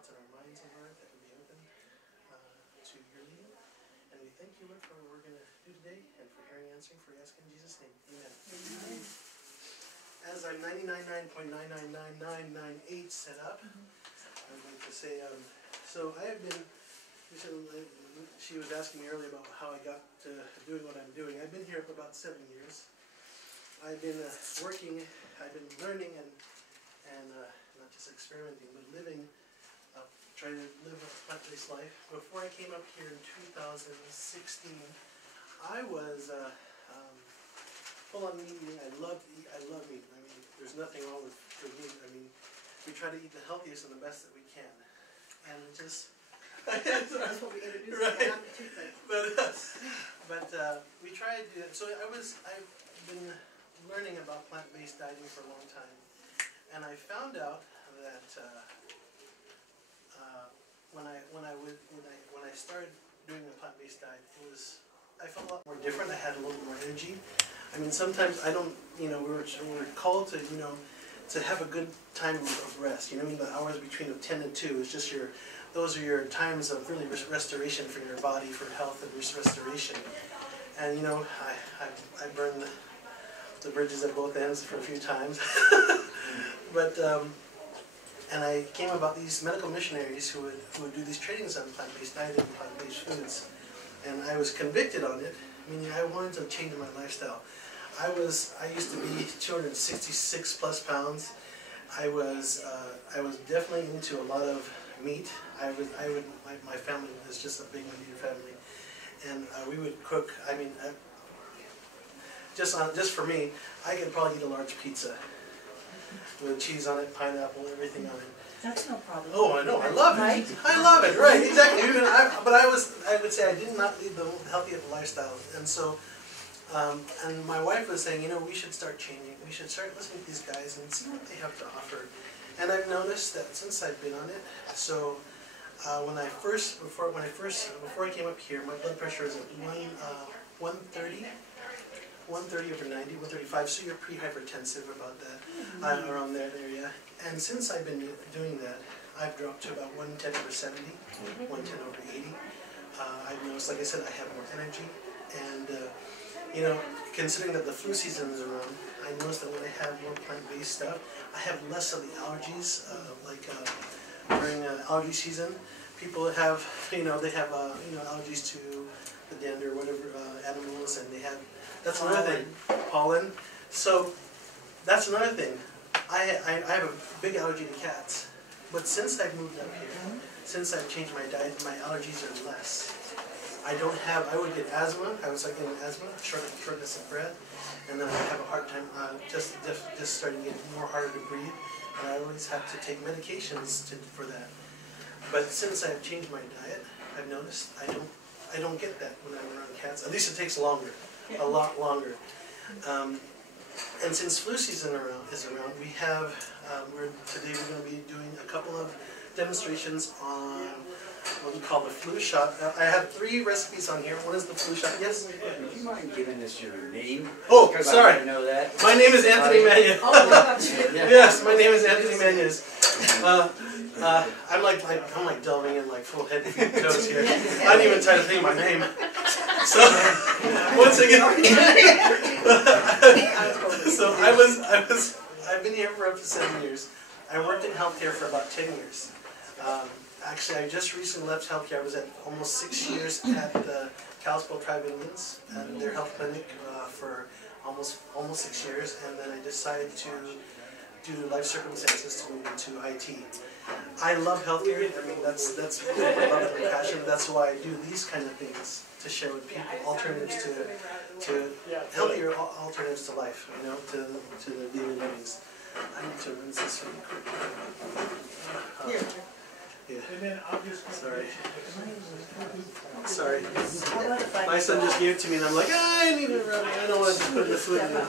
thoughts and our minds and heart that would be open to your leading. And we thank you, Lord, for what we're going to do today and for hearing and answering, for asking in Jesus' name. Amen. Amen. As I'm 99.9999998 set up, I'd like to say, so I have been, she was asking me earlier about how I got to doing what I'm doing. I've been here for about 7 years. I've been working, I've been learning and not just experimenting, but living, trying to live a plant-based life. Before I came up here in 2016, I was full on meat eating. I love meat. I mean, there's nothing wrong with meat. I mean, we try to eat the healthiest and the best that we can, and it just that's what we introduced. right. But we tried. So I've been learning about plant-based dieting for a long time, and I found out that when I started doing the plant-based diet, I felt a lot more different. I had a little more energy. I mean, sometimes I don't, we're called to, to have a good time of rest. You know, the hours between 10 and 2 is just those are your times of really restoration for your body, for health and restoration. And I burned the bridges at both ends for a few times. But and I came about these medical missionaries who would do these trainings on plant-based dieting and plant-based foods, and I was convicted on it. Meaning, I wanted to change my lifestyle. I used to be 266 plus pounds. I was definitely into a lot of meat. My family was just a big meat family, and we would cook. I mean, just for me, I could probably eat a large pizza with cheese on it, pineapple, everything on it. That's no problem. Oh, I know. I love it. Right? I love it. Right? Exactly. But I would say I did not lead the healthiest lifestyle, and so. And my wife was saying, we should start changing. We should start listening to these guys and see what they have to offer. And I've noticed that since I've been on it, so before I came up here, my blood pressure is at 130 over 90, 135. So you're pre-hypertensive about that, around that area. And since I've been doing that, I've dropped to about 110 over 70, 110 over 80. I've noticed, like I said, I have more energy and. Considering that the flu season is around, I noticed that when I have more plant-based stuff, I have less of the allergies. During allergy season, people have, allergies to the dander, whatever animals, and they have. That's another thing, pollen. So that's another thing. I have a big allergy to cats, but since I've moved up here, since I've changed my diet, my allergies are less. I would get asthma. I was getting asthma, shortness of breath, and then I would have a hard time, just starting to get more harder to breathe, and I always have to take medications for that. But since I've changed my diet, I've noticed I don't get that when I'm around cats. At least it takes longer, a lot longer. And since flu season is around, we have today we're going to be doing a couple of demonstrations on what we call the flu shot. I have 3 recipes on here. One is the flu shot. Yes? Would you mind giving us your name? Oh, sorry. I know that. My name is Anthony Manez. Yes, my name is Anthony Manez. I'm like delving in full head toes here. I didn't even try to think my name. So once again, so I've been here for up to 7 years. I worked in healthcare for about 10 years. Actually, I just recently left healthcare. I was at almost 6 years at the Kalispell Tribe Indians and their health clinic for almost 6 years, and then I decided to, due to life circumstances, to move into IT. I love healthcare. I mean, that's my love and passion. That's why I do these kind of things to share with people alternatives to healthier alternatives to life, to the daily livings. I need to rinse this really quick. Yeah. Sorry. My son just gave it to me, and I'm like, I need it. I don't want to put the food in it.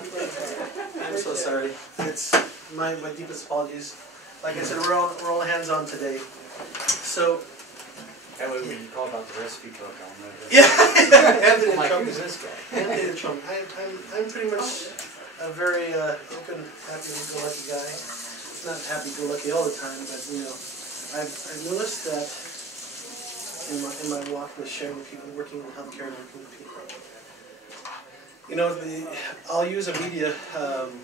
I'm so sorry. It's my deepest apologies. Like I said, we're all hands on today. So. That way, when you call about the recipe book, I'll know that. Yeah. Anthony Trump. Who's this guy? Anthony Trump. I'm pretty much a very open, happy-go-lucky guy. Not happy-go-lucky all the time, but I've noticed that in my walk with sharing with people, working in healthcare and working with people. You know, I'll use a media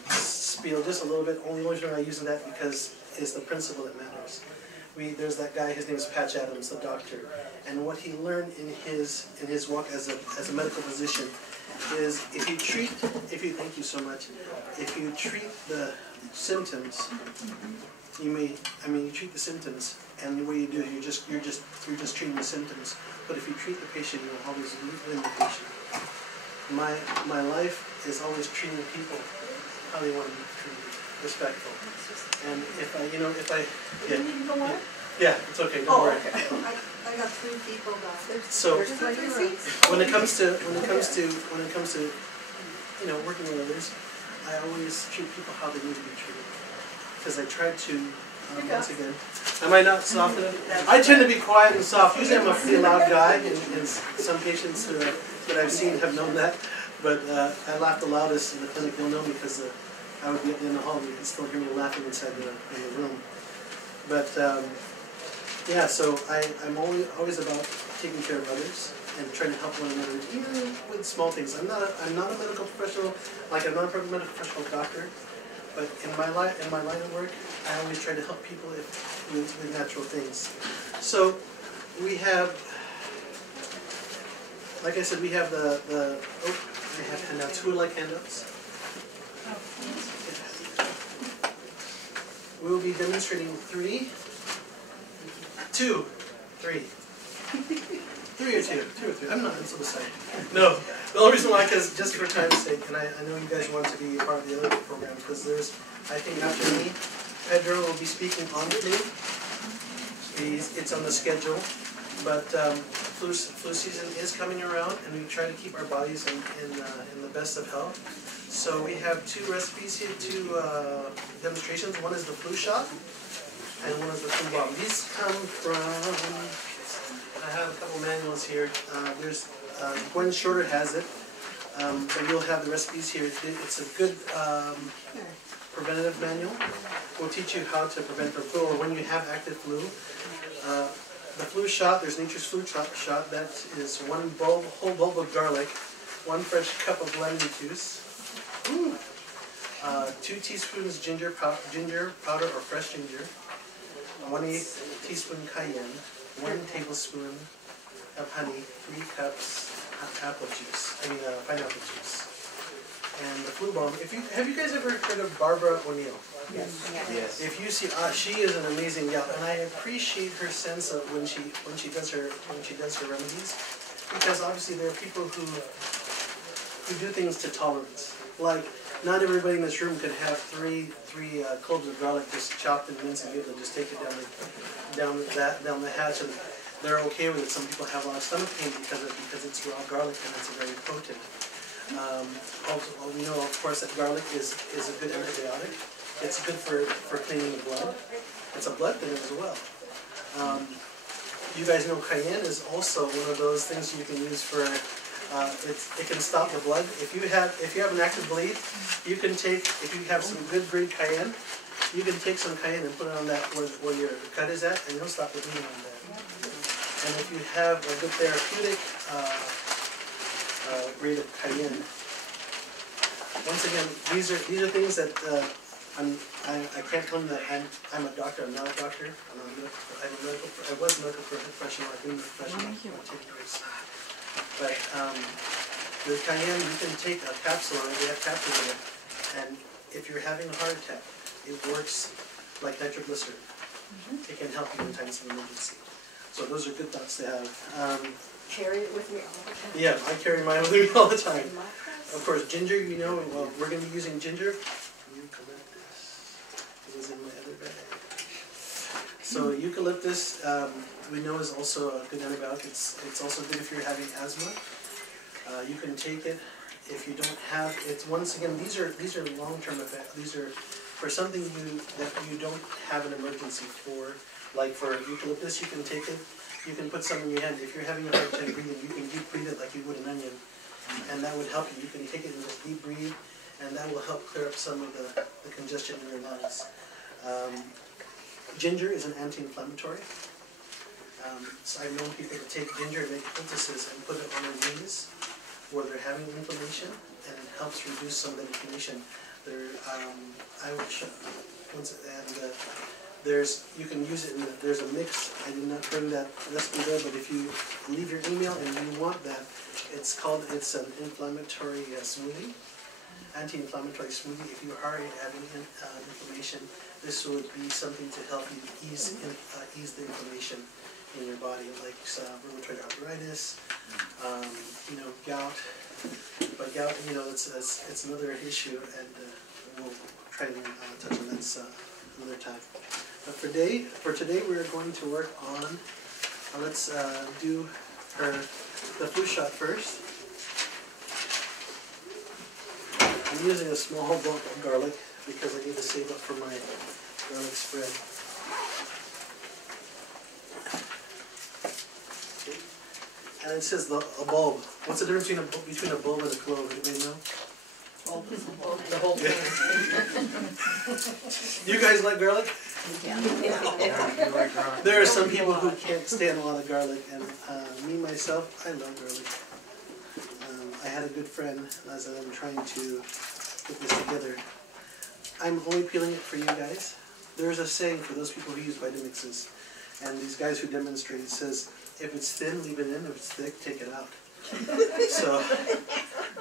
spiel just a little bit. Only reason I'm using that because it's the principle that matters. There's that guy. His name is Patch Adams, the doctor, and what he learned in his walk as a medical physician is if you treat thank you so much. If you treat the symptoms, you treat the symptoms, and what you do, you're just treating the symptoms. But if you treat the patient, you will always win the patient. My life is always treating people how they want to be treated, respectful. And yeah, it's okay. Don't worry. Okay. I got 3 people that. So when it comes to working with others, I always treat people how they need to be treated. Because I try to once again. Am I not soft enough? I tend to be quiet and soft. Usually I'm a pretty loud guy, and some patients that I've seen have known that. But I laugh the loudest in the clinic. They'll know me because I would be in the hall and you can still hear me laughing inside in the room. But yeah, so I'm always about taking care of others and trying to help one another, even with small things. I'm not a medical professional, like I'm not a medical professional doctor, but in my line of work, I always try to help people with natural things. So we have, like I said, we have I have handouts. Who would like handouts? We will be demonstrating 3. 3 or 2? 2 or 3. I'm not so sorry. No. The only reason why, because just for time's sake, and I know you guys want to be a part of the other program, because there's, I think after me, Pedro will be speaking on Flue. It's on the schedule, but flu season is coming around, and we try to keep our bodies in the best of health. So we have 2 recipes here, 2 demonstrations. One is the flu shot, and one is the flu bomb. These come from, I have a couple manuals here. There's Gwen Shorter has it, but you'll have the recipes here. It's a good preventative manual. We'll teach you how to prevent the flu, or when you have active flu. The flu shot, there's Nature's Flu Shot. That is 1 whole bulb of garlic, 1 fresh cup of lemon juice, 2 teaspoons ginger powder or fresh ginger, 1/8 teaspoon cayenne, 1 tablespoon of honey, 3 cups pineapple juice, and the flu bomb. Have you guys ever heard of Barbara O'Neill? Yes. Yes. If you see, she is an amazing gal, and I appreciate her sense of when she does her remedies, because obviously there are people who do things to tolerance. Like, not everybody in this room could have three cloves of garlic just chopped and minced and be able to just take it down the hatch, and they're okay with it. Some people have a lot of stomach pain because it's raw garlic and it's very potent. Also, we know, of course, that garlic is a good antibiotic. It's good for cleaning the blood. It's a blood thinner as well. You guys know cayenne is also one of those things you can use for. It can stop the blood. If you have an active bleed, you can take, if you have some good green cayenne, you can take some cayenne and put it on that where your cut is at, and it'll stop the bleeding on that. And if you have a good therapeutic grade of cayenne, once again, these are things that I can't tell them that I'm a doctor. I'm not a doctor. I was a medical professional. I've been a professional. But with cayenne, you can take a capsule, and we have capsules in it, and if you're having a heart attack, it works like nitroglycerin. It can help you in times of emergency. So those are good thoughts to have. Carry it with me all the time. Yeah, I carry mine with me all the time. Of course, ginger, well, we're going to be using ginger. Eucalyptus. It was in my other bag. So eucalyptus, we know is also a good antibiotic. It's also good if you're having asthma. You can take it if you don't have. It's once again, these are long-term effects. These are for something that you don't have an emergency for. Like for eucalyptus, you can take it. You can put some in your hand. If you're having a hard time breathing, you can deep breathe it like you would an onion, and that would help you. You can take it and just deep breathe, and that will help clear up some of the congestion in your lungs. Ginger is an anti-inflammatory. So I've known people to take ginger and make poultices and put it on their knees where they're having inflammation, and it helps reduce some of the inflammation. I will show once, and you can use it in there's a mix. I did not bring that recipe there, but if you leave your email and you want that, it's an inflammatory smoothie, anti-inflammatory smoothie. If you are having inflammation, this would be something to help you ease the inflammation in your body, like rheumatoid arthritis, gout. But gout, it's another issue, and we'll try and touch on that another time. But for today, we're going to work on. Let's do the Flue shot first. I'm using a small bulk of garlic because I need to save up for my garlic spread. And it says a bulb. What's the difference between a bulb and a clove? Anybody know? The whole thing. You guys like garlic? Yeah. There are some people who can't stand a lot of garlic, and me myself, I love garlic. I had a good friend as I'm trying to put this together. I'm only peeling it for you guys. There's a saying for those people who use Vitamixes, and these guys who demonstrate, it says, if it's thin, leave it in. If it's thick, take it out. So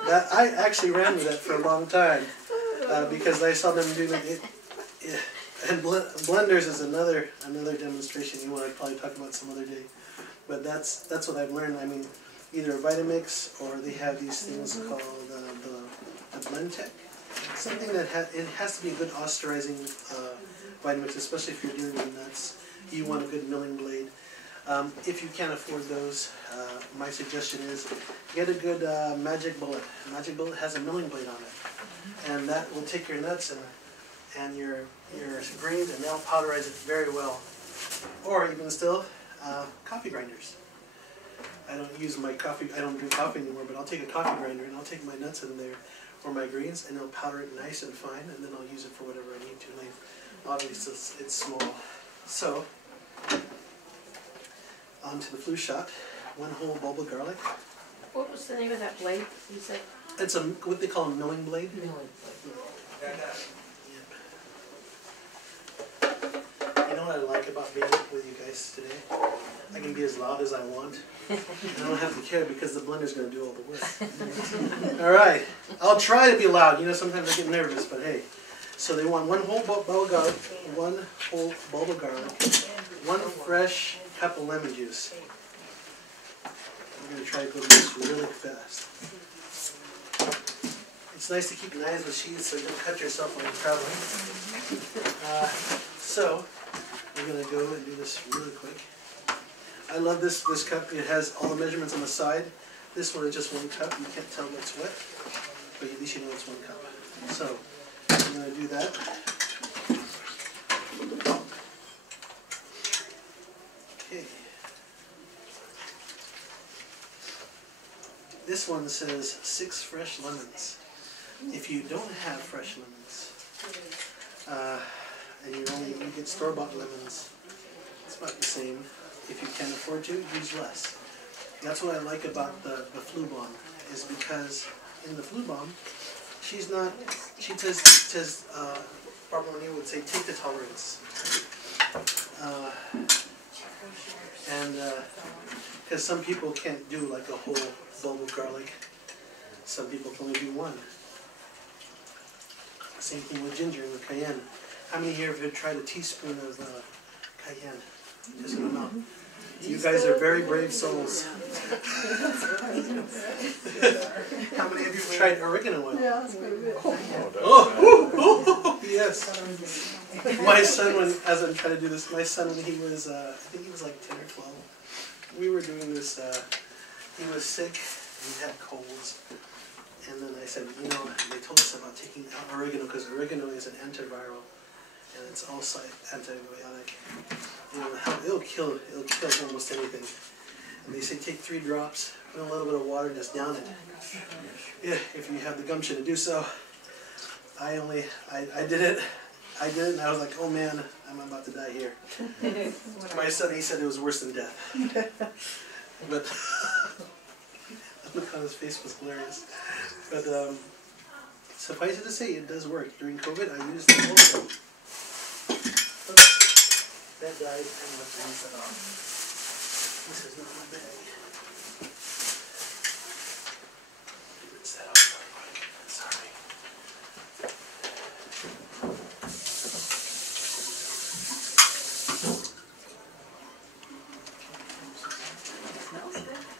I actually ran with that for a long time because I saw them doing it. And blenders is another demonstration you want to probably talk about some other day. But that's what I've learned. I mean, either a Vitamix or they have these things called the Blend Tech. Something that it has to be a good osterizing Vitamix, especially if you're doing the nuts. You want a good milling blade. If you can't afford those, my suggestion is get a good Magic Bullet. Magic Bullet has a milling blade on it, and that will take your nuts and your greens, and they'll powderize it very well. Or even still, coffee grinders. I don't use my coffee. I don't drink coffee anymore, but I'll take a coffee grinder and I'll take my nuts in there or my greens, and I'll powder it nice and fine, and then I'll use it for whatever I need to. Like, obviously, it's small. So. Onto the Flue shot. 1 whole bulb of garlic. What was the name of that blade you said? It's what they call a milling blade. Milling blade. Yep. You know what I like about being with you guys today? I can be as loud as I want. And I don't have to care because the blender's going to do all the work. All right. I'll try to be loud. Sometimes I get nervous, but hey. So they want 1 whole bulb of garlic, 1 whole bulb of garlic, 1 fresh cup of lemon juice. I'm going to try to go through this really fast. It's nice to keep knives with sheaths so you don't cut yourself when you're traveling. So we're going to go and do this really quick. I love this cup. It has all the measurements on the side. This one is just 1 cup. You can't tell what's what, but at least you know it's 1 cup. So I'm going to do that. Okay. This one says 6 fresh lemons. If you don't have fresh lemons, and you get store-bought lemons, it's about the same. If you can't afford to, use less. That's what I like about the Flue bomb, is because in the Flue bomb, she says, Barbara O'Neill would say, take the tolerance. Because some people can't do like a whole bulb of garlic. Some people can only do 1. Same thing with ginger and with cayenne. How many here have tried a teaspoon of cayenne? Just in the mouth. You guys are very brave souls. How many of you have tried oregano oil? Yeah, that's pretty good. Oh, yes. My son, as I'm trying to do this, my son when he was, I think he was like 10 or 12, we were doing this, he was sick, he had colds, and then I said, they told us about taking out oregano, because oregano is an antiviral, and it's also antibiotic. It'll kill almost anything. And they say take 3 drops, put in a little bit of water, and just down it. Yeah, if you have the gumption to do so. I did it. I did, and I was like, oh man, I'm about to die here. My son, he said it was worse than death. But the look on his face was hilarious. But suffice it to say, it does work. During COVID, I used it also. Oops. That died, and let's rinse that off. This is not my bag. Rinse that off real quick. Sorry.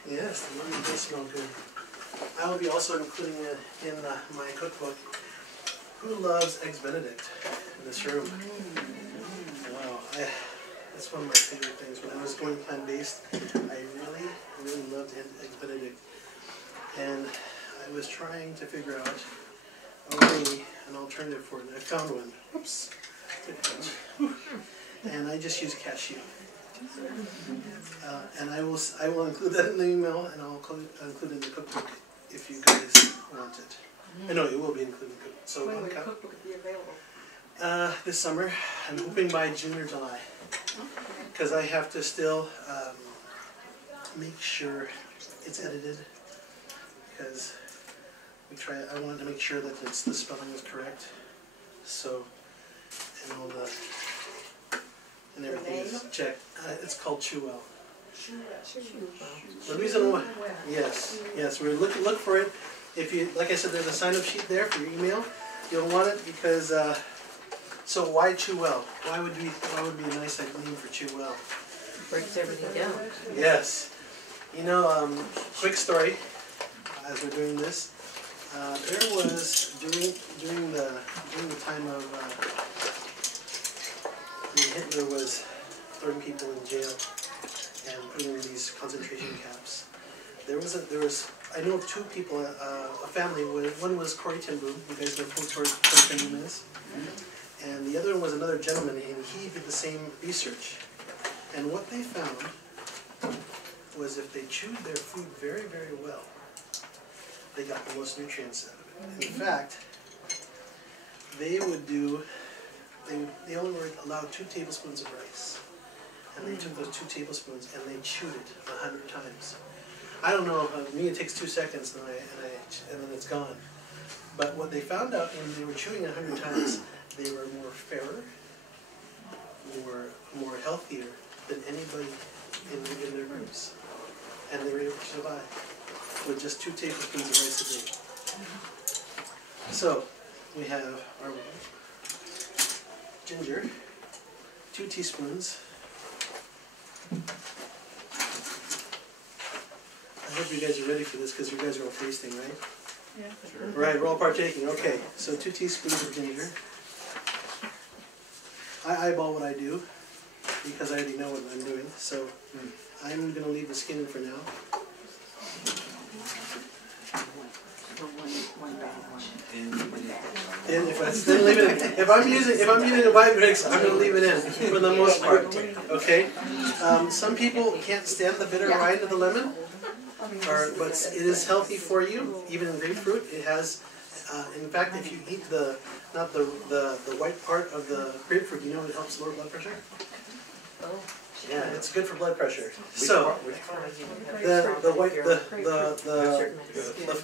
Yes, the lemon does smell good. I will be also including it in my cookbook. Who loves Eggs Benedict in this room? Wow, that's one of my favorite things. When I was going plant-based, I really loved Eggs Benedict. And I was trying to figure out a way, an alternative for it. I found one. Oops. Good catch. And I just use cashew. And I will include that in the email, and I'll include it in the cookbook if you guys want it. I know it will be included in the cookbook. So when will the cookbook be available? This summer. I'm hoping by June or July. Because I have to still make sure it's edited. Because I wanted to make sure that the spelling is correct. So, and all the and everything is checked. It's called Chewell. The reason why, yes, we look for it. If you, like I said, there's a sign-up sheet there for your email. You'll want it because. So why Chewell? Why would be a nice name for Chewell? Breaks everything down. Yes. You know, quick story. As we're doing this, there was during the time of when Hitler was throwing people in jail and putting in these concentration camps. There was I know of two people, a family. One was Corrie ten Boom. You guys know who Corrie ten Boom is, and the other one was another gentleman, and he did the same research. And what they found was if they chewed their food very, very well, they got the most nutrients out of it. In fact, they only were allowed 2 tablespoons of rice. And they took those 2 tablespoons and they chewed it 100 times. I don't know, me it takes 2 seconds and then it's gone. But what they found out when they were chewing 100 times, they were more fairer, more healthier than anybody in their groups. And they were able to survive with just 2 tablespoons of rice a day. So, we have our ginger, 2 teaspoons. I hope you guys are ready for this because you guys are all tasting, right? Yeah. Sure. Right, we're all partaking. Okay, so 2 teaspoons of ginger. I eyeball what I do because I already know what I'm doing. So I'm going to leave the skin in for now. And if I'm using a Vitamix, I'm going to leave it in for the most part. Okay. Some people can't stand the bitter rind of the lemon, but it is healthy for you. Even in grapefruit, it has. In fact, if you eat not the white part of the grapefruit, you know it helps lower blood pressure. Oh. Yeah, it's good for blood pressure. So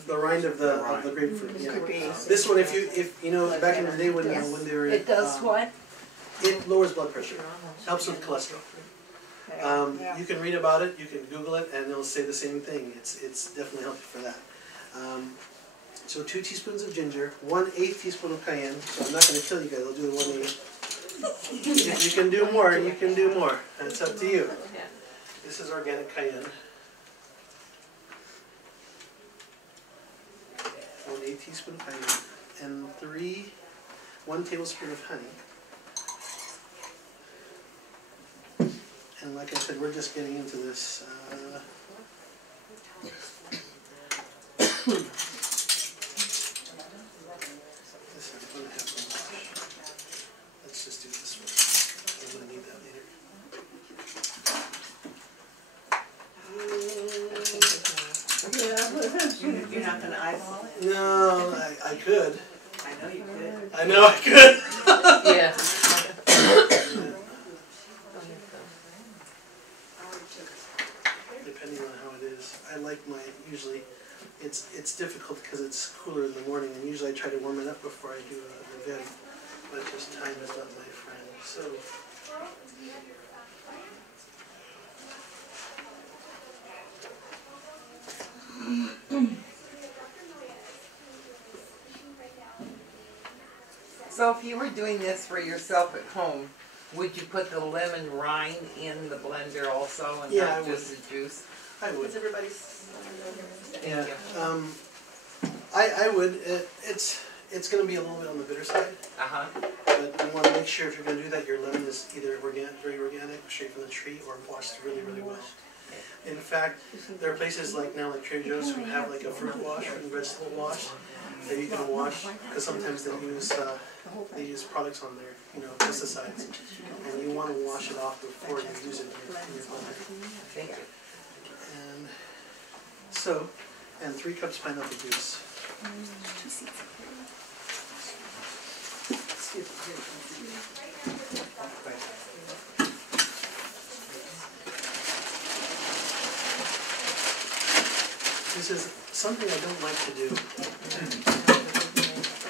the rind of the grapefruit. Yeah. This one, if you know, back in the day when they were it does what? It lowers blood pressure, helps with cholesterol. You can read about it, you can Google it, and it'll say the same thing. It's definitely healthy for that. So 2 teaspoons of ginger, 1/8 teaspoon of cayenne. So I'm not going to kill you guys. I'll do the 1/8. If you can do more, you can do more. It's up to you. This is organic cayenne. 1/8 teaspoon of cayenne, and 1 tablespoon of honey. And like I said, we're just getting into this. Let's just do this one. I'm going to need that later. You're not going to eyeball it? No, I could. I know you could. I know I could. Yeah. Depending on how it is. I like my, usually, it's difficult because it's cooler in the morning, and usually I try to warm it up before I do an event, but just time is not my friend, so. So if you were doing this for yourself at home, would you put the lemon rind in the blender also and Yeah, I not would. just the juice? I would. Is everybody's? Yeah, you. I would. It's going to be a little bit on the bitter side, Uh-huh. but you want to make sure if you're going to do that, your lemon is either very organic, straight from the tree, or washed really, really well. In fact, there are places like now, like Trader Joe's, who have like a fruit wash or a vegetable wash that you can wash, because sometimes they use products on there, you know, pesticides, and you want to wash it off before you use it in your blender. Thank you. And so, and 3 cups pineapple juice. This is something I don't like to do,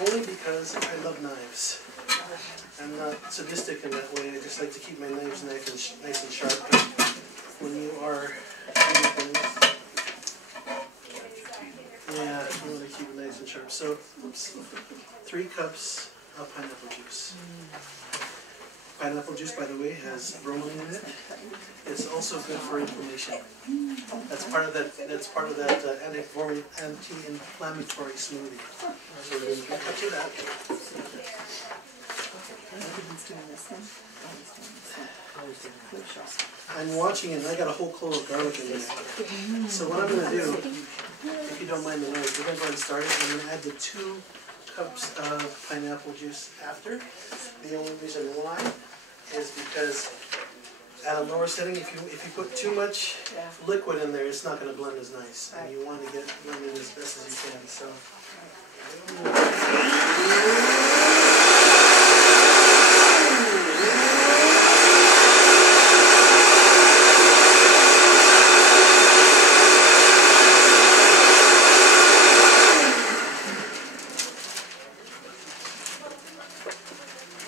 only because I love knives. I'm not sadistic in that way. I just like to keep my knives nice and sharp. But when you are doing things, yeah, you want to keep it nice and sharp. So, oops, 3 cups of pineapple juice. Pineapple juice, by the way, has bromelain in it. It's also good for inflammation. That's part of that. That's part of that anti-inflammatory smoothie. So we're going to 3 cups of that. I'm watching it, and I got a whole clove of garlic in there. So what I'm going to do, if you don't mind the noise, we're going to go ahead and start it. I'm going to add the 2 cups of pineapple juice after. The only reason why is because at a lower setting, if you put too much liquid in there, it's not going to blend as nice. And you want to get blended as best as you can. So.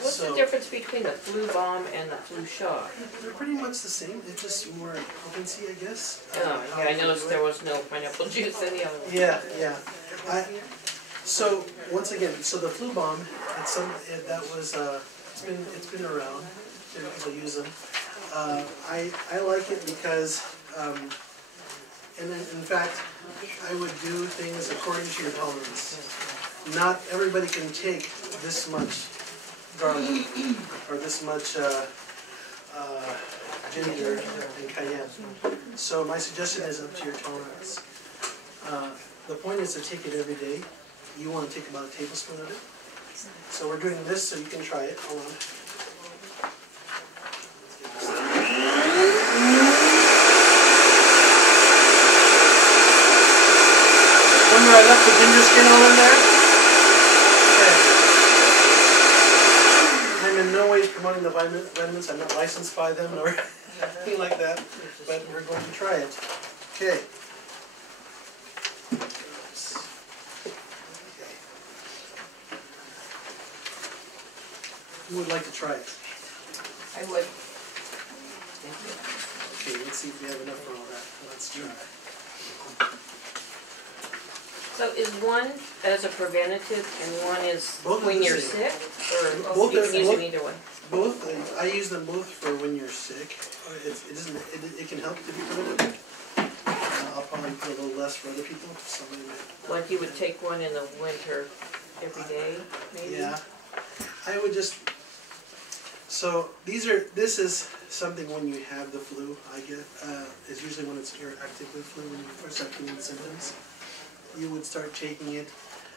What's the difference between the Flue bomb and the Flue shot? They're pretty much the same. It's just more potency, I guess. Oh, yeah, I noticed there was no pineapple juice in the other one. Yeah, yeah. So once again, so the Flue bomb, it's been around. Different people use them. I like it because, and in fact, I would do things according to your tolerance. Not everybody can take this much garlic or this much ginger and cayenne. So my suggestion is up to your tolerance. The point is to take it every day. You want to take about a tablespoon of it. So we're doing this so you can try it. Hold on. Remember I left the ginger skin all in there? Okay. I'm in no way promoting the vitamins. I'm not licensed by them or anything like that. But we're going to try it. Okay. Who would like to try it? I would. Okay, let's see if we have enough for all that. Let's do it. So is one as a preventative and one is Both are when the you're same. sick? Or Both you are- can use both- them either one? Both, I use them both for when you're sick. It can help to be preventative. I'll probably put a little less for other people. Somebody might. Like you would take one in the winter every day, maybe? Yeah. I would just. So this is something when you have the flu. I get is usually when you're active with flu, when you first start feeling the symptoms. You would start taking it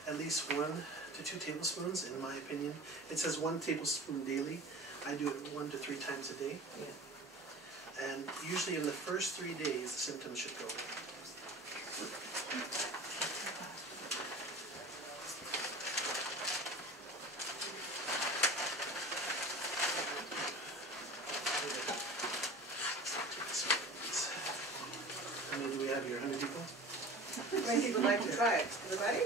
at least 1 to 2 tablespoons, in my opinion. It says 1 tablespoon daily. I do it 1 to 3 times a day. Yeah. And usually in the first 3 days, the symptoms should go away. have here, 100 people? How many people like to try it? Everybody?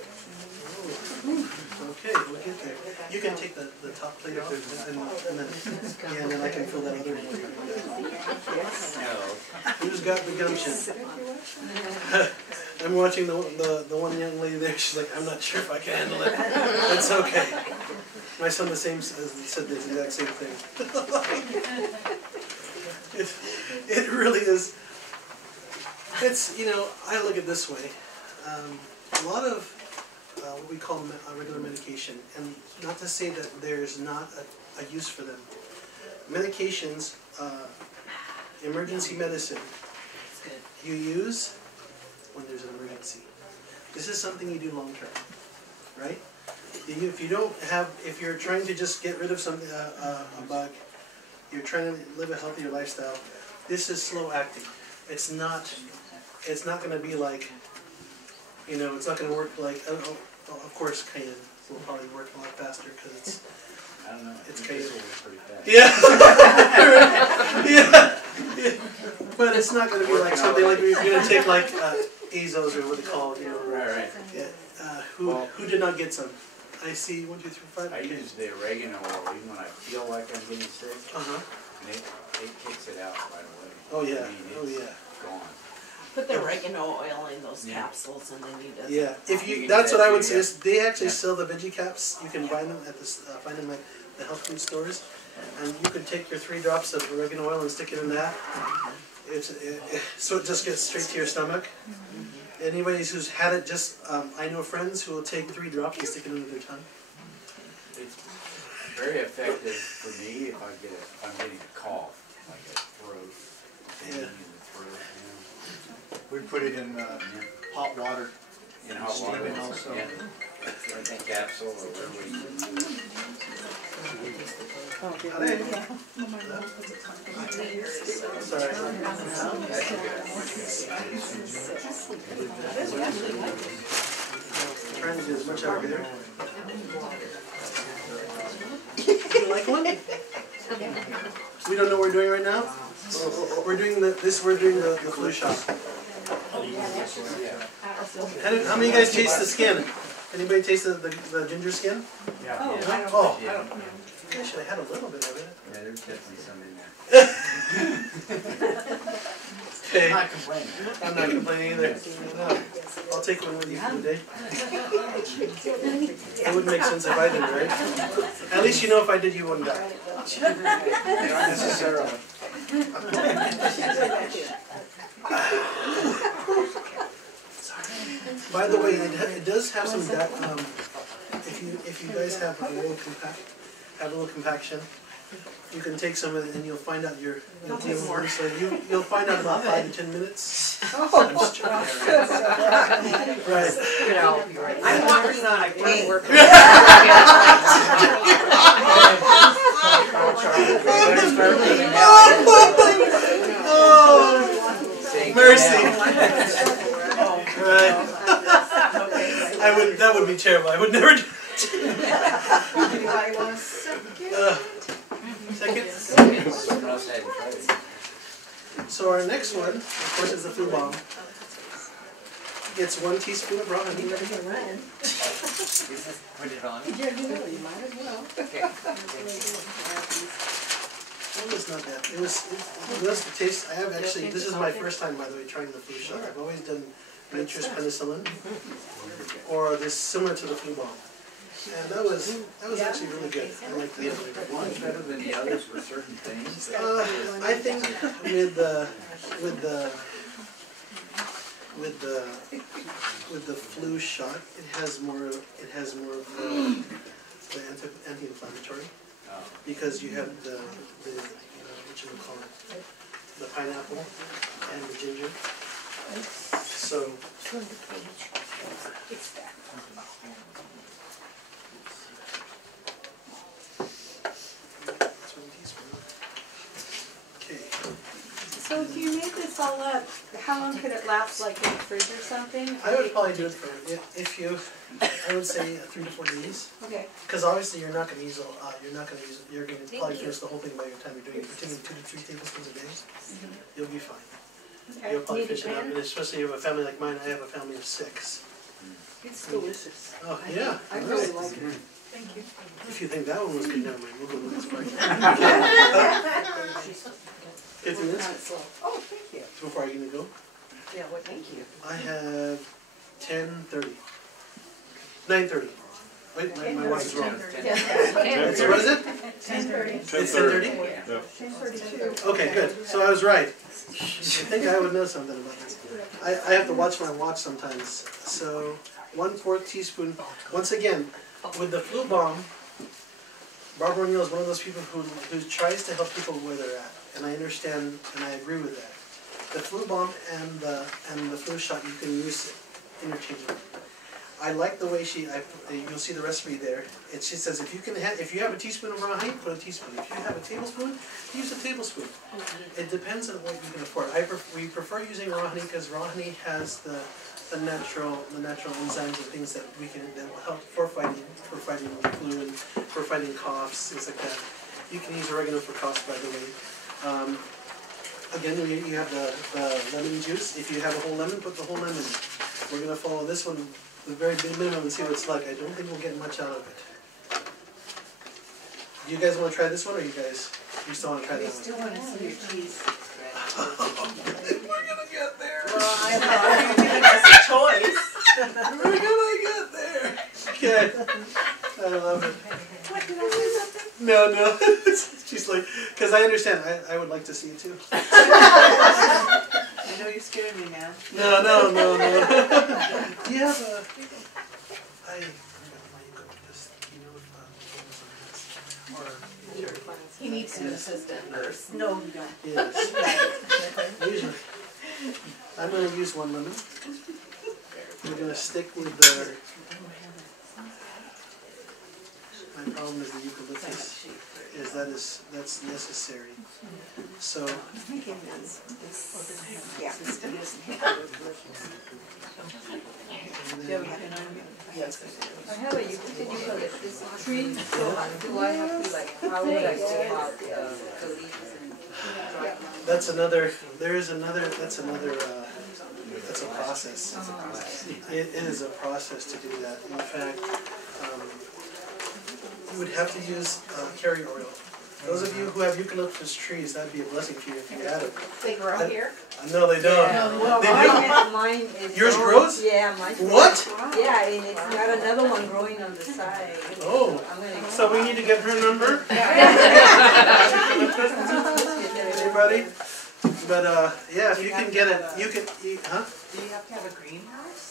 Okay, we'll get there. You can take the top plate off and then I can fill that other one. Who's got the gumption? I'm watching the one young lady there. She's like, I'm not sure if I can handle it. That's okay. My son the same said the exact same thing. It really is. It's, you know, I look at it this way. A lot of what we call regular medication, and not to say that there's not a use for them. Medications, emergency medicine, you use when there's an emergency. This is something you do long term, right? If you don't have, if you're trying to just get rid of something, a bug, you're trying to live a healthier lifestyle, this is slow acting. It's not going to be like, you know, it's not going to work like, of course, cayenne will probably work a lot faster because it's, I don't know. It's cayenne. Pretty fast. Yeah. Yeah. But it's not going to be like something like you're going to take like Azos or what they call it, you know. Right. Yeah. Who did not get some? I see 1, 2, 3, 5. I use the oregano oil even when I feel like I'm getting sick, and it kicks it out right away. Oh yeah. I mean, Oh it's yeah. gone. Put the oregano oil in those capsules and then you do. Yeah. If You you, can that's do what that I would too, say. yeah. Is they actually Yeah. sell the veggie caps. You can buy them at the find them at the health food stores, and you can take your 3 drops of oregano oil and stick it in that. So it just gets straight to your stomach. Anybody who's had it, just I know friends who will take 3 drops and stick it under their tongue. It's very effective for me if I'm getting a cough, like a throat pain in the throat. We put it in hot water. In hot water, Steaming also. yeah. Like a capsule or whatever we use. Sorry. Trying to do as much out here. You like one? We don't know what we're doing right now. We're doing the flu shot. How many of you guys taste the skin? Anybody taste the ginger skin? Yeah. Oh, I should have had a little bit of it. Yeah, there's definitely some in there. Okay, I'm not complaining. I'm not complaining either. No. I'll take one with you for the day. It wouldn't make sense if I did, right? At least you know if I did, you wouldn't die. Not necessarily. By the way, it does have some. If you guys have a little compaction, you can take some of it and you'll find out you'll find out about 5 to 10 minutes. I'm just joking. Right. You know, I'm walking on a cane. Oh, mercy. Right. That would be terrible. I would never do it. Anybody want a second? Second? Someone else hadn't tried it. So our next one, of course, is the Flue bomb. It's 1 teaspoon of raw honey. Put it on. It was not bad. It was the taste. I have actually. This is my first time, by the way, trying the flu shot. I've always done nature's penicillin, or this similar to the Flue bomb, and that was actually really good. I like the other One is better than the others for certain things. I think with the flu shot, it has more of the anti-inflammatory, because you have the what you would call it, the pineapple and the ginger. So. So if you made this all up, how long could it last, like in the fridge or something? I would probably do it for, I would say 3 to 4 days. Okay. Because obviously you're not going to use, you're going to probably finish the whole thing by the time you're doing it. If you're taking 2 to 3 tablespoons a day, you'll be fine. Okay. You'll probably Need a fish it up, can? and especially if you have a family like mine, I have a family of 6. It's delicious. Oh, yeah. I all really right. like it. Thank you. If you think that one was good, never mind, we'll go with this part. 15 minutes Oh, thank you. before I'm gonna go. Yeah, what, thank you. I have 10:30. 9:30. Wait, my watch is wrong. Yes. So what is it? 10:30. It's 10:30? Yeah. 10:32. Okay, good. So I was right. I think I would know something about this. I have to watch my watch sometimes. So 1/4 teaspoon. Once again, with the Flue bomb, Barbara O'Neill is one of those people who tries to help people where they're at, and I understand and I agree with that. The Flue bomb and the Flue shot, you can use interchangeably. I like the way you'll see the recipe there. She says if you have a teaspoon of raw honey, put a teaspoon. If you have a tablespoon, use a tablespoon. It depends on what you can afford. We prefer using raw honey because raw honey has the natural enzymes and things that will help for fighting flu and for fighting coughs, things like that. You can use oregano for coughs, by the way. Again, you have the lemon juice. If you have a whole lemon, put the whole lemon in. We're going to follow this one, the very minimum, and see what it's like. I don't think we'll get much out of it. Do you guys want to try this one, or you still want to try that one? still want to see your cheese. We're going to get there. Well, I thought you were giving us a choice. We're going to get there. Okay. I love it. What, did I say something? No. She's like, because I understand. I would like to see it too. I know you're scaring me now. No. Do you have a... He needs an assistant nurse. No, you don't. Yes. Usually. I'm going to use 1 lemon. We're going to stick with the... My problem is the eucalyptus. That's necessary. So... Yeah. I have a eucalyptus tree. Do I have to how would I go about the leaves and That's another, that's a process. It is a process to do that. In fact, you would have to use carrier oil. Those of you who have eucalyptus trees, that'd be a blessing for you if you had it. They grow here? No, they don't. Well, They do? mine is. Yours grows? Yeah, mine. What? Yeah, and it's got another one growing on the side. Oh, I'm gonna. so we need to get her number? Anybody? But yeah, if you can get it, you can, huh? Do you have to have a greenhouse?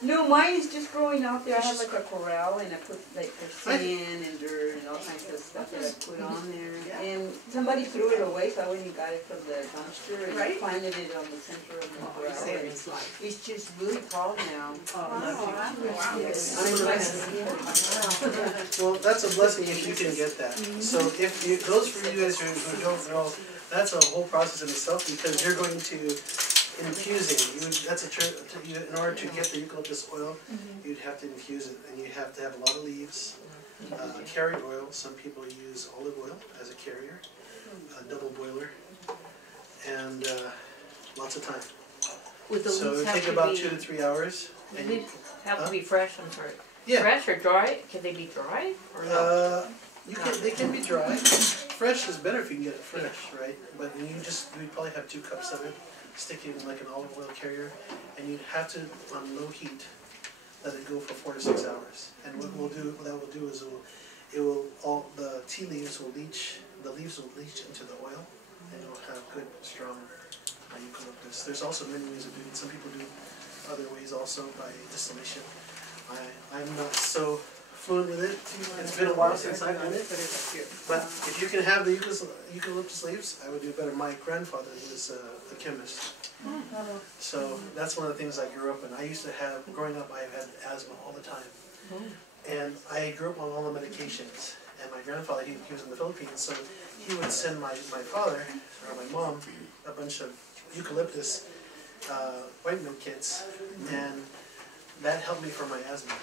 No, mine is just growing out there. I have like a corral and I put like the sand and dirt and all kinds of stuff that I put on there. And somebody threw it away, so I went and got it from the dumpster and Right. planted it on the center of the corral. Saving And his life. it's just really tall now. Well, that's a blessing if you can get that. So if you, those for you guys who don't know, that's a whole process in itself because you're going to infusing. In order to get the eucalyptus oil, you'd have to infuse it, and you have to have a lot of leaves. Carrier oil. Some people use olive oil as a carrier, a double boiler, and lots of time. would the So it leaves would have take to about be 2 to 3 hours. the And leaves have huh? to be fresh? I'm sorry. yeah. Fresh or dry? Can they be dry or no? They can be dry. Fresh is better if you can get it fresh, right? But you'd probably have 2 cups of it, stick it in like an olive oil carrier, and you'd have to, on low heat, let it go for 4 to 6 hours. And what that will do is all the tea leaves will leach, the leaves will leach into the oil, and you'll have good, strong eucalyptus. There's also many ways of doing it. Some people do other ways also by distillation. I'm not so fluent with it. It's been a while since I've done it. But if you can have the eucalyptus leaves, I would do better. My grandfather was a chemist. So that's one of the things I grew up in. I used to have, growing up, I had asthma all the time. And I grew up on all the medications. And my grandfather, he was in the Philippines, so he would send my father, or my mom, a bunch of eucalyptus ointment kits. And that helped me for my asthma.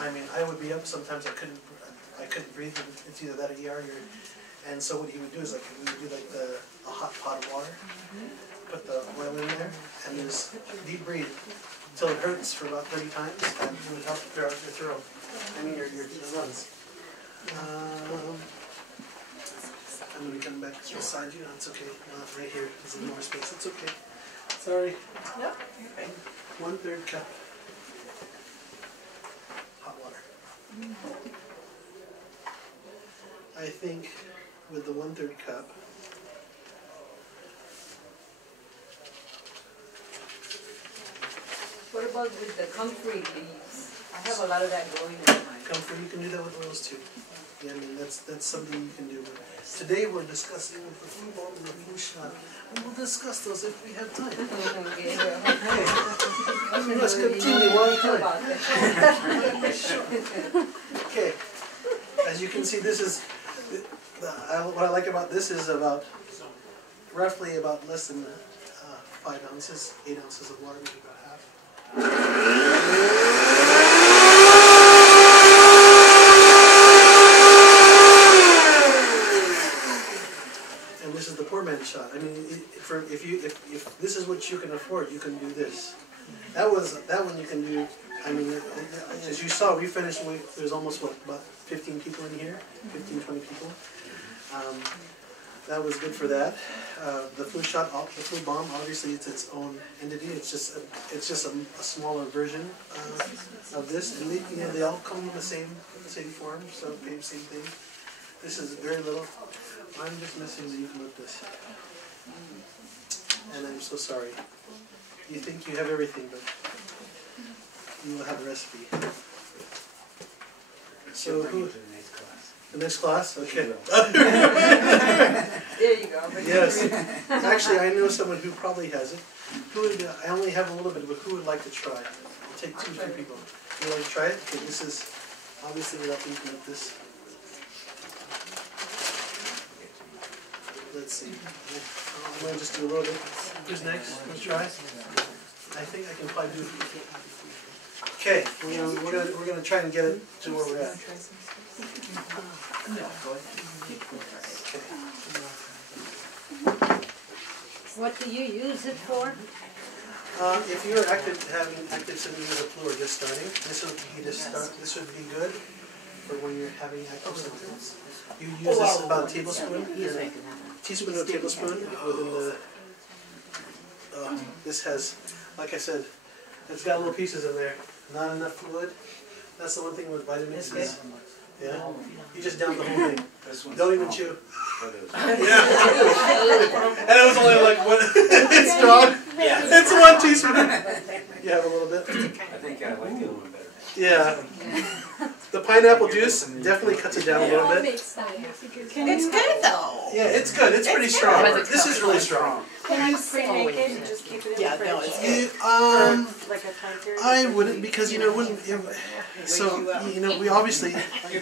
I mean, I would be up sometimes. I couldn't breathe. It's either that or ER. And so what he would do is we would do like a hot pot of water, put the oil in there and just deep breathe until it hurts for about 30 times, and it would help clear out your throat. I mean your lungs. I'm going to come back beside you. That's okay. Not right here. There's more space. It's okay. Sorry. Yep. 1/3 cup hot water. I think with the 1/3 cup, What about with the comfrey leaves? I have a lot of that growing in mine. comfort, you can do that with oils too. Yeah, I mean, that's something you can do. But today we're discussing the Flue bomb and the Flue shot. And we'll discuss those if we have time. We must continue one time. Okay, as you can see, this is, what I like about this is about, roughly about less than 5 ounces, 8 ounces of water, maybe about half. And this is the poor man's shot. I mean, if this is what you can afford, you can do this. That one you can do. I mean, as you saw, we finished with, there's almost what, about 15 people in here, 15, 20 people. That was good for that. The Flue shot, the Flue bomb, obviously it's its own entity. It's just a smaller version of this, and they all come in the same form, so same thing. This is very little. I'm just missing the eucalyptus, and I'm so sorry. You think you have everything, but you will have the recipe. So who? The next class? Okay. There you go. Yes. Actually, I know someone who probably has it. Who would, I only have a little bit, but who would like to try? I'll take 2 people. You want to try it? Okay, this is obviously without the eucalyptus. Let's see. I'm going to just do a little bit. Who's next? Let's try. I think I can probably do it. Okay, we're gonna try and get it to where we're at. What do you use it for? If you're having active symptoms of flu or just starting, this would be good for when you're having active symptoms. You use this about a tablespoon, teaspoon or tablespoon within the. This has, like I said, it's got little pieces in there. Not enough fluid. That's the one thing with vitamins is. Yeah. You just down the whole thing. Don't even chew. Yeah. And it was only like what? It's strong. Yeah. It's 1 teaspoon. You have a little bit. I think I like the other one better. Yeah. The pineapple juice definitely cuts it down a little bit. It's good though. Yeah, it's good. It's pretty strong. This is really strong. Can you pre-make it and just keep it in the fridge? Like a tiger? I wouldn't, because you know, we obviously,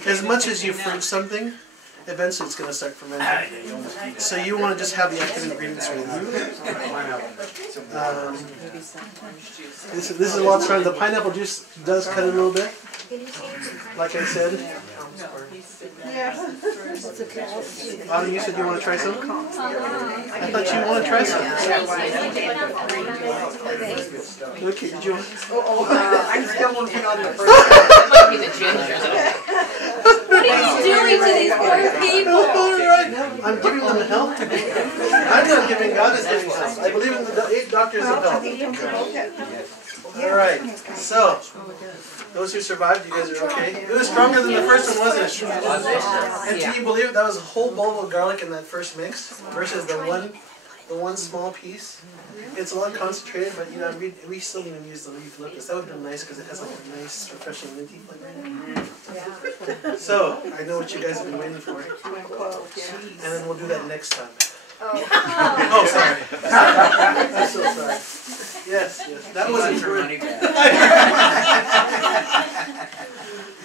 as much as you fridge something, eventually it's going to start fermenting. So you want to just have the active ingredients with you. This is a lot stronger. The pineapple juice does cut it a little bit. Like I said. Autumn, you said you want to try some? I thought you want to try some. Okay, did you? I'm still working on the first. What are you doing to these poor people? I'm giving them help. I'm not giving, God is giving help. I believe in the 8 doctors of help. Alright, so, those who survived, you guys are okay. It was stronger than the first one, wasn't it? And can you believe it? That was a whole bowl of garlic in that first mix versus the one small piece. It's a lot concentrated, but you know, we still even use the eucalyptus. That would have been nice because it has like a nice, refreshing minty flavor in it. So, I know what you guys have been waiting for. And then we'll do that next time. Oh, sorry. I'm so sorry. Yes. That wasn't your money back.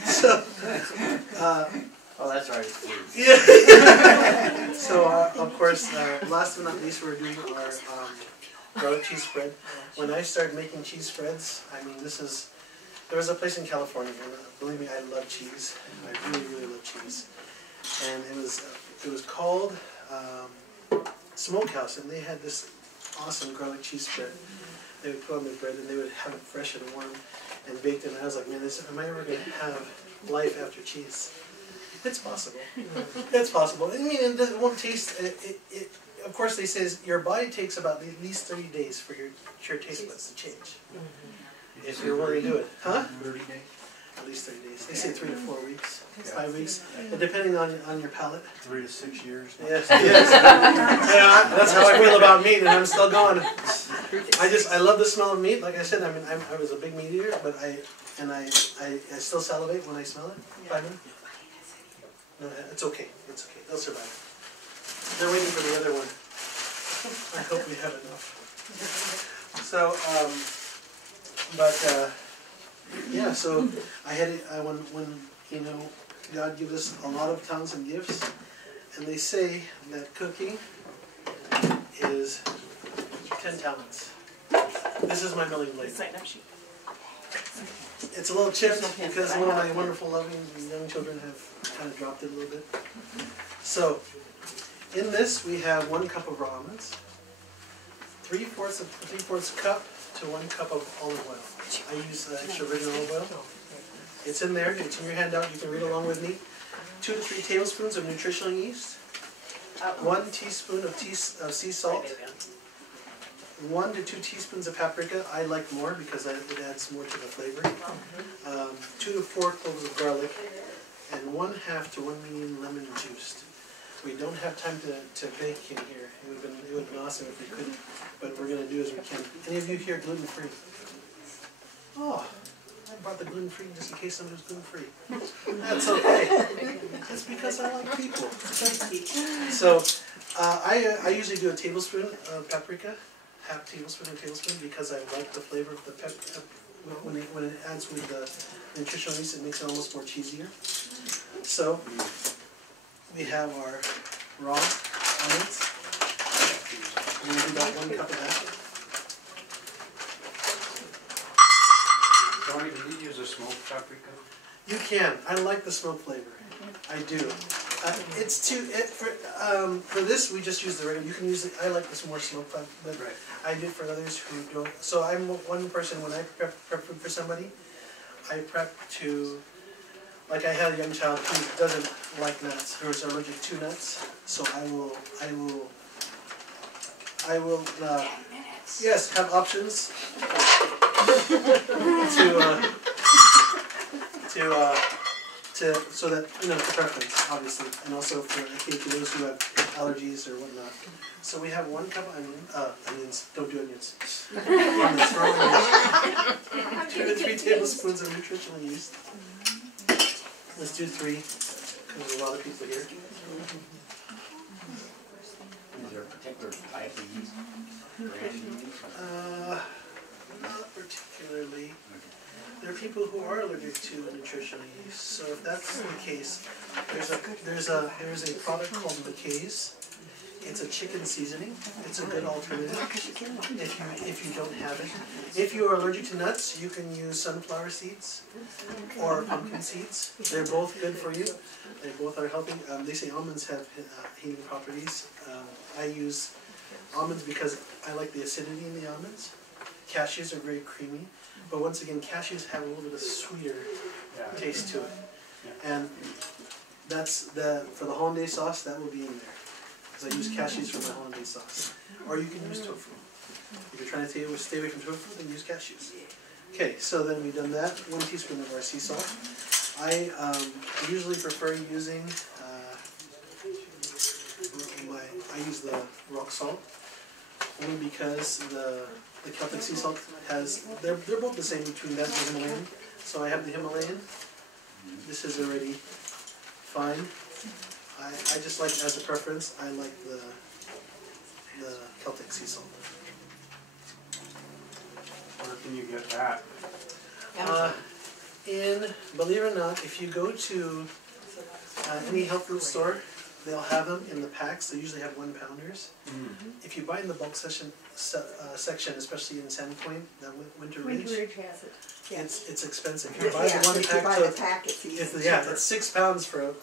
So, Oh, that's right. yeah. So, of course, last but not least, we're doing our garlic cheese spread. When I started making cheese spreads, I mean, there was a place in California, and believe me, I love cheese. I really, really love cheese. And it was called Smokehouse, and they had this awesome garlic cheese spread. They would put on their bread and they would have it fresh and warm and baked. And I was like, man, am I ever going to have life after cheese? It's possible. It's possible. I mean, it won't taste. Of course, they say your body takes about at least 30 days for your taste buds to change. If you're willing to do it, huh? 30 days. At least 30 days. They say 3 to 4 weeks, 5 weeks, and depending on your palate. 3 to 6 years. Yes, yes. Yeah, that's how I feel about meat, and I'm still going. I love the smell of meat. Like I said, I was a big meat eater, but I still salivate when I smell it. No, it's okay. It's okay. They'll survive. They're waiting for the other one. I hope we have enough. So, yeah. So when God gives us a lot of talents and gifts, and they say that cooking is 10 talents. This is my milling blade. It's a little chipped because one of my wonderful, loving young children have kind of dropped it a little bit. So, in this we have 1 cup of raw almonds, 3/4 cup to 1 cup of olive oil. I use extra virgin olive oil. It's in there. It's in your handout. You can read along with me. 2 to 3 tablespoons of nutritional yeast. 1 teaspoon of sea salt. 1 to 2 teaspoons of paprika. I like more because it adds more to the flavor. 2 to 4 cloves of garlic, and 1/2 to 1 medium lemon juiced. We don't have time to bake in here. It would have been awesome if we could, but we're going to do as we can. Any of you here gluten-free? Oh, I brought the gluten-free just in case somebody's gluten-free. That's okay. That's because I like people. So I usually do a tablespoon of paprika. Half tablespoon and tablespoon because I like the flavor of the when it adds with the nutritional yeast, it makes it almost more cheesier. So we have our raw almonds. We're going to do about 1 cup of that. Tony, do you use a smoked paprika? You can. I like the smoke flavor. I do. For this we just use the regular. You can use it. I like this more smoked, but Right. I do for others who don't. So I'm one person when I prep food for somebody, I prep to, like I had a young child who doesn't like nuts, who is allergic to nuts. So I will yes, have options so that, for preference, obviously, and also for those who have allergies or whatnot. So we have 1 cup of onions. Don't do onions. 2 to 3 tablespoons of nutritional yeast. Let's do 3, because there's a lot of people here. Is there a particular type of yeast? Brand of yeast? Not particularly. There are people who are allergic to nutritional yeast. So if that's the case, there's a product called McKay's. It's a chicken seasoning. It's a good alternative if you don't have it. If you are allergic to nuts, you can use sunflower seeds or pumpkin seeds. They're both good for you. They both are healthy. They say almonds have healing properties. I use almonds because I like the acidity in the almonds. Cashews are very creamy. But once again, cashews have a little bit of sweeter taste to it. And that's for the hollandaise sauce, that will be in there. Because I use cashews for my hollandaise sauce. Or you can use tofu. If you're trying to stay away from tofu, then use cashews. Okay, so then we've done that. 1 teaspoon of our sea salt. I usually prefer using I use the rock salt, only because the Celtic sea salt they're both the same between that and the Himalayan. So I have the Himalayan. This is already fine. I just like, as a preference, I like the Celtic sea salt. Where can you get that? Believe it or not, if you go to any health food store, they'll have them in the packs. They usually have 1 pounders. If you buy in the bulk section, especially in Sandpoint, that Winter Ridge, has it. it's expensive. If you buy the Yeah, one but if you pack, buy so the packet, it's it's, cheaper. it's 6 pounds for a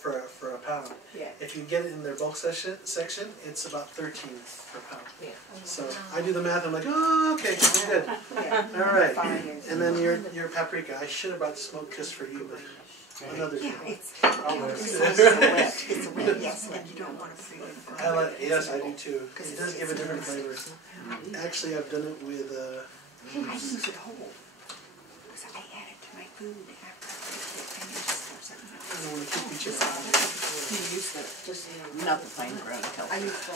pound. Yeah. If you get it in their bulk section, it's about 13 per pound. Yeah. So I do the math. I'm like, oh, okay, we're good. Yeah. All right. Fine. And then your paprika. I should have brought smoke just for you, but another Yeah, day. it's wet. It's wet, yes, and you don't want to put it in. I like. Yes, I do too. It does give a different flavor. Actually, I've done it with. I use it whole. Because I add it to my food after I cook it, and it just goes in. I don't want to keep each other. You use the, just, Not the plain ground I use the,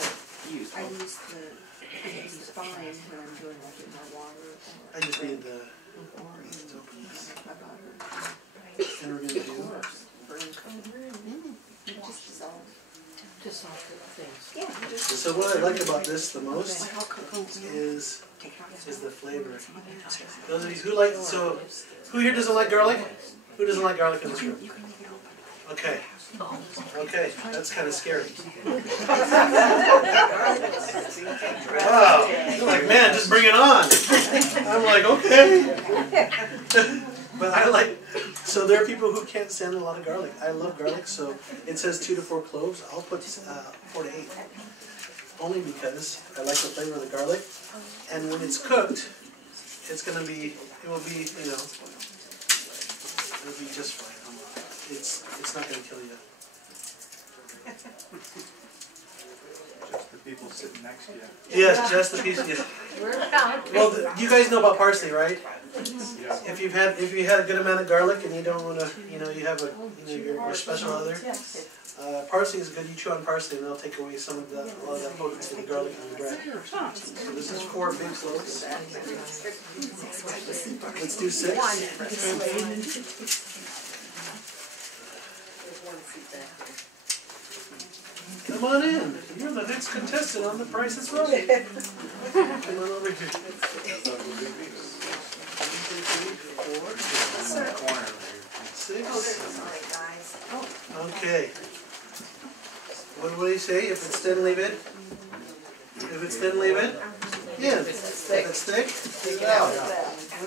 Use I use the spine when I'm doing like in my water. I just need the. Or in my butter. And we're gonna do. It just dissolves. Just off the things. Yeah, just. So what I like about this the most Like I'll cook oatmeal, is take it out. the flavor. Those of you who like who here doesn't like garlic? Who doesn't like garlic in this room? You can leave it open. Okay. Okay, that's kind of scary. Wow, you're like, man, just bring it on. I'm like, okay. But I like, so there are people who can't stand a lot of garlic. I love garlic, so it says 2 to 4 cloves. I'll put 4 to 8. Only because I like the flavor of the garlic. And when it's cooked, it's going to be, it will be, you know, it'll be just fine. It's not going to kill you. Just the people sitting next to you. Yes, just the piece. Yes. Well, you guys know about parsley, right? Yeah. If you had a good amount of garlic and you don't want to, you know, you have your special other. Parsley is good. You chew on parsley and they'll take away some of that, a lot of that potency of the garlic in your bread. So this is 4 big cloves. Let's do 6. Come on in. You're the next contestant on The Price is Right. Come on over here. 1, 2, 3, 4, 6. Okay. What do you say? If it's thin, leave it. If it's thin, leave it. In. If it's thick, take it out.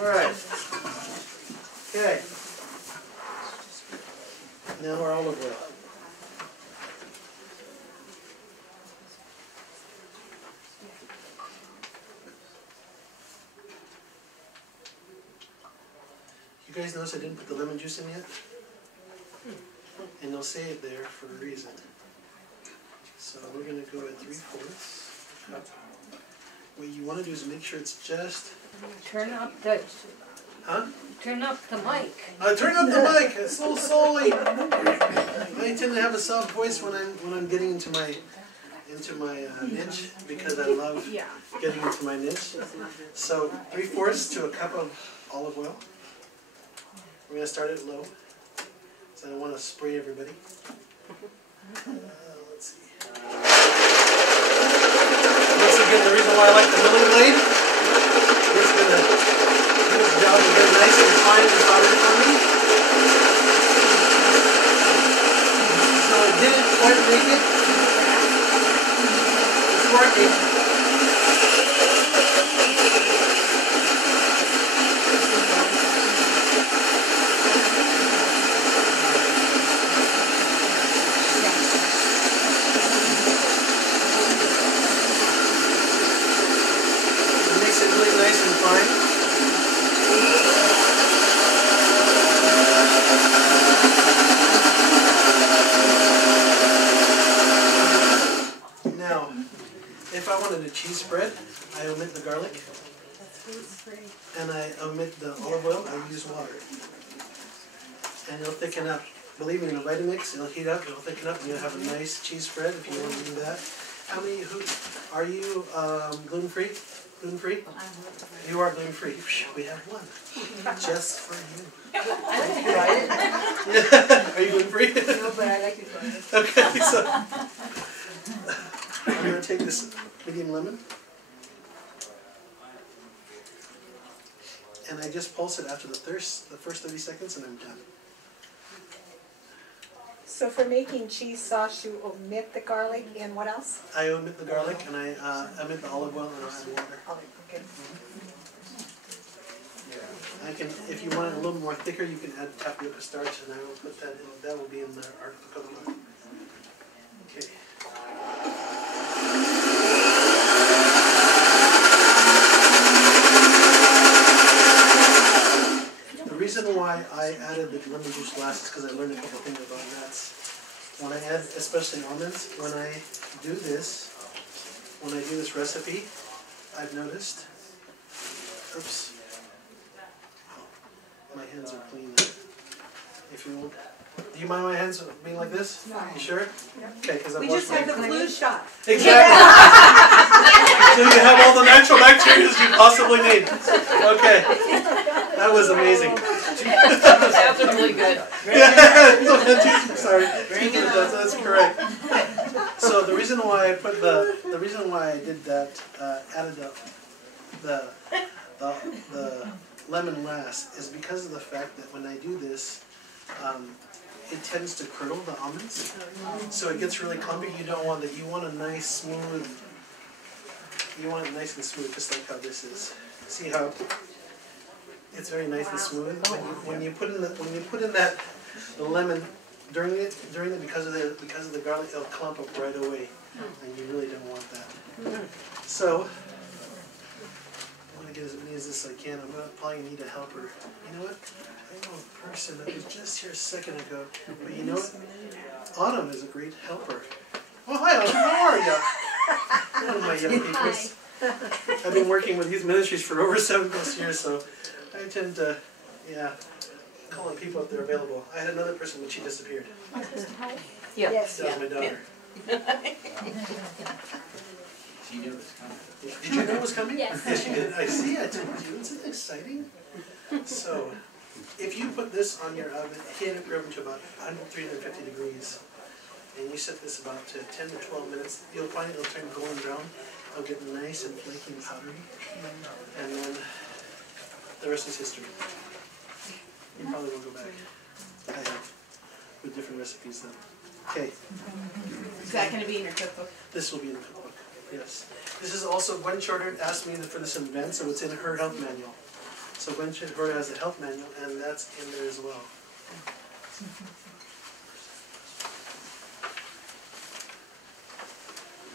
All right. Okay. Now our olive oil. You guys notice I didn't put the lemon juice in yet? And they'll say it there for a reason. So we're going to go at 3/4 cup. What you want to do is make sure it's just... Turn up the Turn mic. Turn up the mic. It's so slowly. I tend to have a soft voice when I'm getting into my niche because I love getting into my niche. So 3/4 to a cup of olive oil. We're going to start it low. So I don't want to spray everybody. Let's see. Once again, the reason why I like the milling blade is going to do its job of getting nice and fine and powdery for me. So I didn't quite make it. It's working. Now, if I wanted a cheese spread, I omit the garlic, and I omit the olive oil, I use water. And it'll thicken up. Believe me, in the Vitamix, it'll heat up, it'll thicken up, and you'll have a nice cheese spread if you want to do that. Are you gluten-free? Gluten-free? You are gluten-free. We have one. Just for you. Are you gluten-free? No, but I like it. Okay, so I'm going to take this medium lemon and I just pulse it after the first 30 seconds and I'm done. So for making cheese sauce, you omit the garlic and what else? I omit the garlic and I omit the olive oil and I'll add water. Okay. I can, if you want it a little more thicker, you can add tapioca starch, and I will put that in. That will be in the coconut. Okay. The reason why I added the lemon juice last is because I learned a couple things about nuts. When I add, especially almonds, when I do this recipe, I've noticed. Oops. My hands are clean. If you want, do you mind my hands being like this? No. You sure? Okay, because We just had the flu shot. Exactly. So you have all the natural bacteria you possibly need. Okay, that was amazing. Sounds really good. Yeah. Sorry, that's correct. So the reason why I put the reason why I did that, added the lemon last is because of the fact that when I do this, it tends to curdle the almonds, so it gets really clumpy. You don't want that. You want a nice smooth. You want it nice and smooth, just like how this is. See how it's very nice and smooth. When you put in the lemon during it because of the garlic, it'll clump up right away, and you really don't want that. So. Get as many as this I can. I'm gonna probably need a helper. You know what? I know a person that was just here a second ago. But you know what? Autumn is a great helper. Oh, hi Autumn, how are you? One of my young peoples. I've been working with youth ministries for over 7+ years, so I tend to, call on people if they're available. I had another person, but she disappeared. Yeah. Yes. That was my daughter. She knew it was coming. Did you know it was coming? Yes. Yes, you did. I see. I told you. Isn't it exciting? So, if you put this on your oven, heat it to about 350 degrees, and you set this about to 10 to 12 minutes, you'll find it'll turn golden brown. It'll get nice and flaky and powdery, and then the rest is history. You probably won't go back. I have with different recipes then. Okay. Is that going to be in your cookbook? This will be in the cookbook. Yes. This is also, Gwen Shorter asked me for this in advance, so it's in her health manual. So Gwen Shorter has a health manual, and that's in there as well.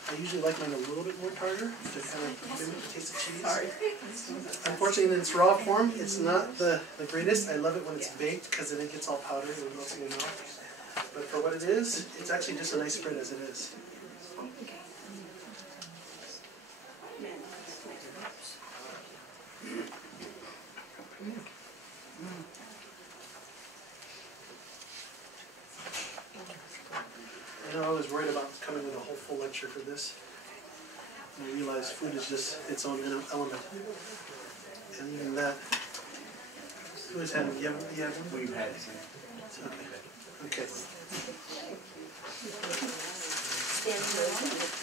I usually like mine a little bit more tartar to kind of mimic the taste of cheese. Unfortunately, in its raw form, it's not the greatest. I love it when it's baked because then it gets all powdery and melts in your mouth. But for what it is, it's actually just a nice spread as it is. I know I was worried about coming with a whole full lecture for this. And I realized food is just its own element. And even that, who has had it? You haven't? We've had it. Okay. Okay.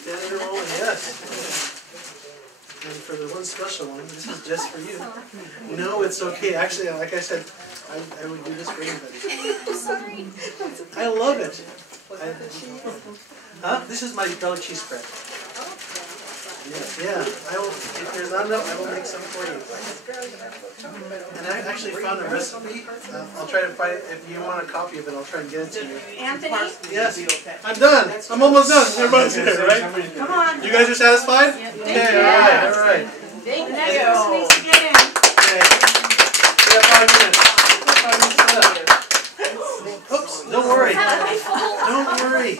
Standing roll, yes. And for the one special one, this is just for you. No, it's okay. Actually, like I said, I would do this for anybody. Sorry. I love it. This is my garlic cheese spread. Yeah. I will. If there's not enough, I will make some for you. And I actually found a recipe. I'll try to find it. If you want a copy of it, I'll try and get it to you. Anthony? Yes. I'm done. I'm almost done. Everybody's here, right? Come on. You guys are satisfied? Okay. All right. Thank you. Okay. Needs to get in. Okay. We have 5 minutes. 5 minutes left. Oops. Don't worry. Don't worry.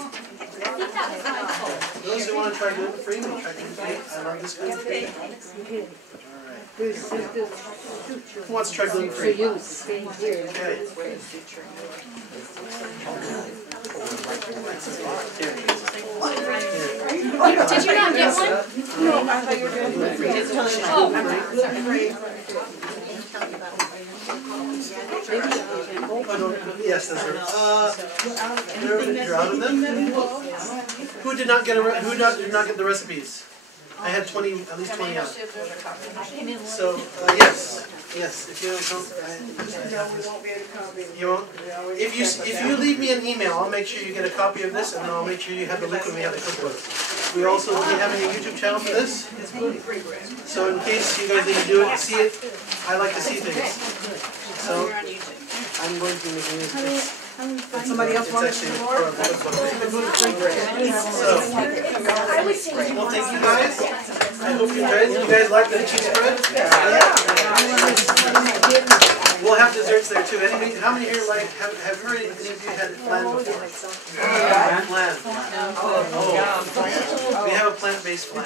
Those who want to try gluten-free, may try gluten-free. I love this gluten-free. Alright. Who wants to try gluten-free? Okay. Did you not get one? No, I thought you were doing gluten-free. Yes, that's right. You're out of them? Who did not get the recipes? I had 20, at least 20 out. So, yes. Yes, if you don't come, No, we won't be able to come in. you won't? We always If you check with if them. you leave me an email, I'll make sure you get a copy of this, and then I'll make sure you have the link when we have the cookbook. We also we have a YouTube channel for this, so in case you guys need to do it, see it, I like to see things. So I'm going to be making it. Somebody else wants It's to actually more? part of the cookbook. So, well, thank you guys. I hope you enjoyed it. You guys like the cheese spread? We'll have desserts there too. Anybody, how many here like have you heard any of you had flan before? Flan. Oh, we have a plant-based flan.